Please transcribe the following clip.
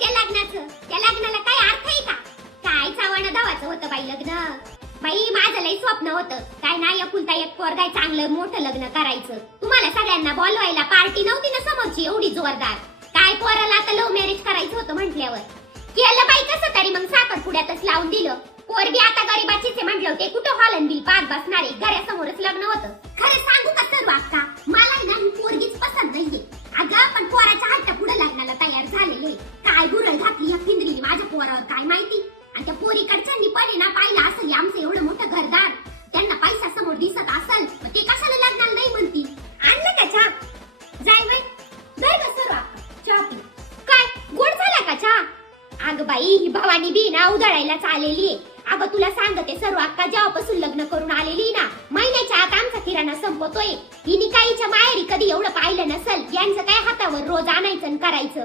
त्या लग्नाचं? त्या लग्नाला काय अर्थ आहे का? काय चावणं दावाचं होतं बाई लग्न. बाई माझं लई स्वप्न होतं, काय ना एकुलता एक पोरगाय चांगलं मोठं लग्न करायचं. तुम्हाला सगळ्यांना बोलवायला पार्टी नव्हती ना समोरची एवढी जोरदार. काय पोराला आता लव्ह मॅरेज करायचं होतं म्हटल्यावर केलं बाई कसं तरी. मग साखरपुड्यातच लावून दिलं. पोरगी आता गरीबाचीच आहे म्हटलं, ते कुठं हॉलन बिल पाच बसणारे, घरासमोरच लग्न होतं. खरं सांगू का सर्व अक्का, मला ना ही पोरगीच पसंत नाहीये. अगं पण पोराच्या हट्टा पुढे लग्नाला तयार झालेले. काय गुरळ घातली या पिंजरीने माझ्या पोरावर काय माहिती. आणि त्या पोरीकडच्यांनी पण आहे ना पाहिलं असेल आमचं एवढं मोठं घरदार, त्यांना पैसा समोर दिसत असेल, मग ते कशाला लग्नाला नाही म्हणती. आणलं का चहा? जाय बाई दर ग सर्व अक्का चहा पी. काय गोड झाला का चहा? अगं बाई ही भवानी बी ना उधळायलाच आलेली आहे. अगं तुला सांगते सर्व अक्का जेव्हापासून लग्न करून आलेली ना महिन्याच्या आत आमचा किराणा संपतोय. हिने काहीच्या माहेरी कधी एवढं पाहिलं नसल. यांचं काय हातावर रोज आणायचं आणि करायचं.